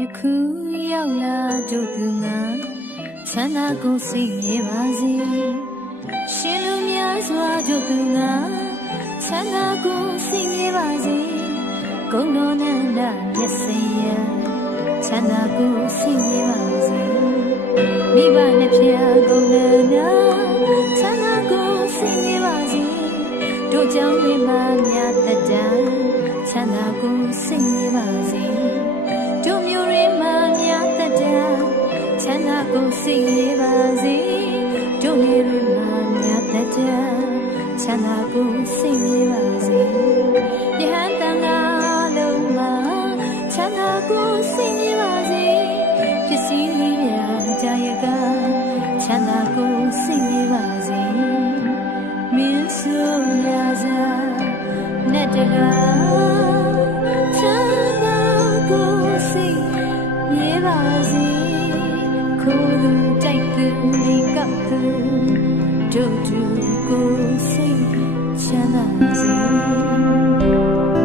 ယခုရောက်လာတို့သူငါချမ်းသာကိုစိတ်မြဲပါစေရှင်လူများစွာတို့သူငါချမ်းသာကိုစိတ်မြဲပါစေဂုဏ်တော်နန္ဒမျက်စိရချမ်းသာကိုစိတ်မြဲပါစေမိဘနဲ့ဖျားကုန်နာချမ်းသာကိုစိတ်မြဲပါစေတို့ကြောင့်မိမများတတ်တာချမ်းသာကိုစိတ်မြဲပါစေတို့မျိုးရင်းမှများတတ်တာချမ်းသာကိုစိတ်မြဲပါစေတို့နေရင်းမှများတတ်တာချမ်းသာကိုစိတ်မြဲပါစေယဟန်တန်ဃာလုံးမှာချမ်းသာကိုစိတ်မြဲပါစေပစ္စည်းလေးများကြာရကချမ်းသာကိုစိတ်မြဲပါစေမင်းဆိုရာဇာနဲ့တကားချမ်းသာကိုစိတ်မြဲပါစေခိုးသူတိုက်သူမိကပ်သူတို့သူကိုစိတ်ချမ်းသာစေ